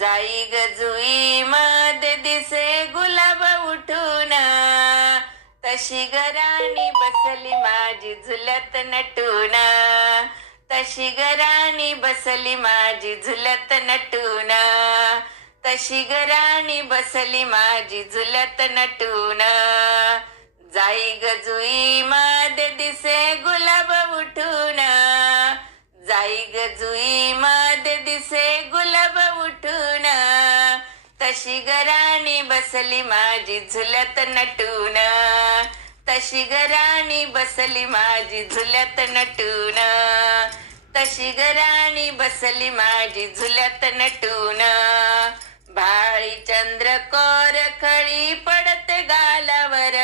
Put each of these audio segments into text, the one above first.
जाई गजुई जुई मध्ये दिसे गुलाब उठून. तशी गराणी बसली माझी झुलत नटून. तशी गराणी बसली माझी झुलत नटून. तशी गराणी बसली माझी झुलत नटून. जाई गजुई जुई मध्ये दिसे गुलाब तशी गराणी बसली माझी झुलत नटून. तशी गराणी बसली माझी झुलत नटून. तशी गराणी बसली माझी झुलत नटून. भाळी चंद्र कोर खळी पडत गालावर.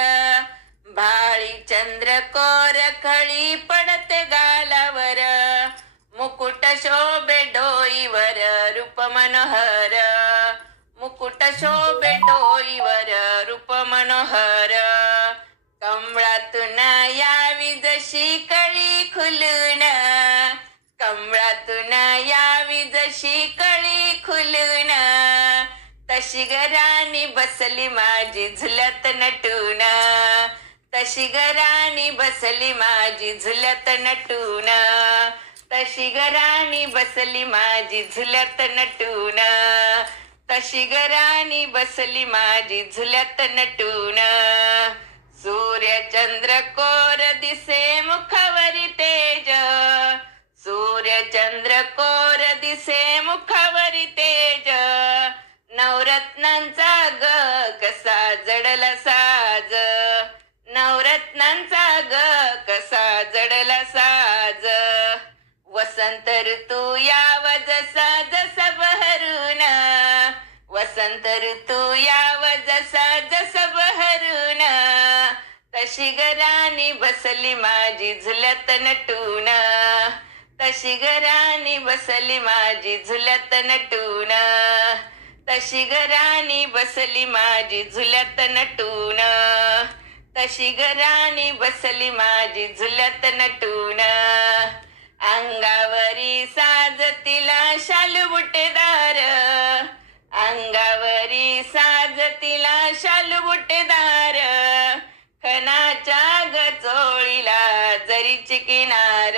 भाळी चंद्र कोर खळी पडत गालावर. मुकुट शोभे डोईवर. खुलून कमळातून यावी जशी कळी खुलून. तशी गराणी बसली माझी झुलत नटून. तशी गराणी बसली माझी झुलत नटून. तशी गराणी बसली माझी झुलत नटून. तशी गराणी बसली माझी झुलत नटून. सूर्य चंद्र कोर दिसे मुखावरी तेज. सूर्य चंद्र कोर दिसे मुखावरी तेज. नवरत्नांचा ग कसा जडला साज. नवरत्नांचा ग कसा जडला साज. वसंत ऋतू याव जसा जसा बहरून. वसंत ऋतू याव जसा जसा बहरून. तशी घराणी बसली माझी झुलत नटून. तशी गराणी बसली माझी झुलत नटून. तशी घराणी बसली माझी झुलत नटून. तशी घराणी बसली माझी झुलत नटून. अंगावरी साज तिला शालू जरीची किनार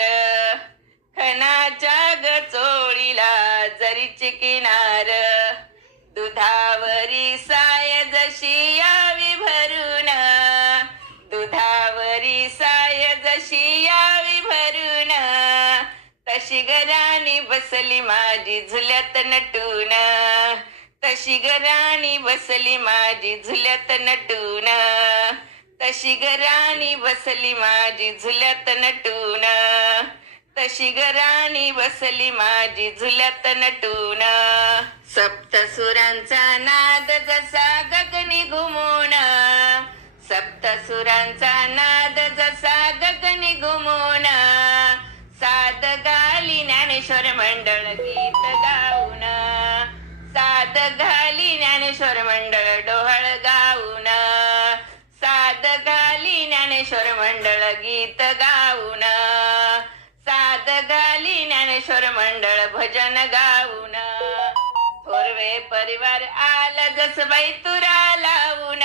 खनाच्या गचोळीला चोळीला जरीची किनार दुधावरी साय जशी यावी भरून दुधावरी साय जशी यावी भरून तशी गराणी बसली माझी झुल्यात नटून तशी गराणी बसली माझी झुल्यात नटून तशी गराणी बसली माझी झुल्यात नटून. तशी गराणी बसली माझी झुल्यात नटून. सप्तसुरांचा नाद जसा गगनी घुमून. सप्तसुरांचा नाद जसा गगनी घुमून. साद गाली ज्ञानेश्वर मंडळ गीत गाऊन. साद मंडळ गीत गाऊन साद गाली ज्ञानेश्वर मंडळ भजन गाऊन थोरवे परिवार आल जस बाई तुरा लावून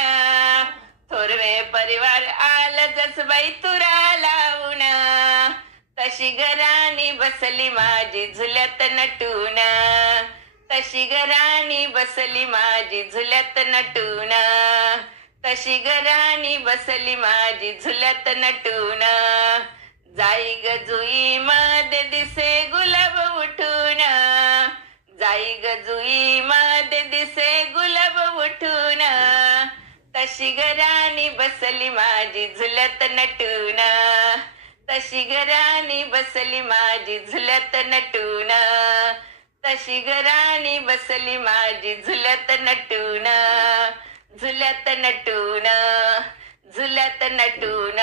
थोरवे परिवार आल जस बाई तुरा लावून तशी घराणी बसली माझी झुल्यात नटून तशी घराणी बसली माझी झुल्यात नटून. तशी घराणी बसली माझी झुलत नटून. जाई ग जुई माद दिसे गुलाब उठून. जाई ग जुई माद दिसे गुलाब उठून. तशी घराणी बसली माझी झुलत नटून. तशी घराणी बसली माझी झुलत नटून. तशी घराणी बसली माझी झुलत नटून. झुलत नटून झुलत नटून.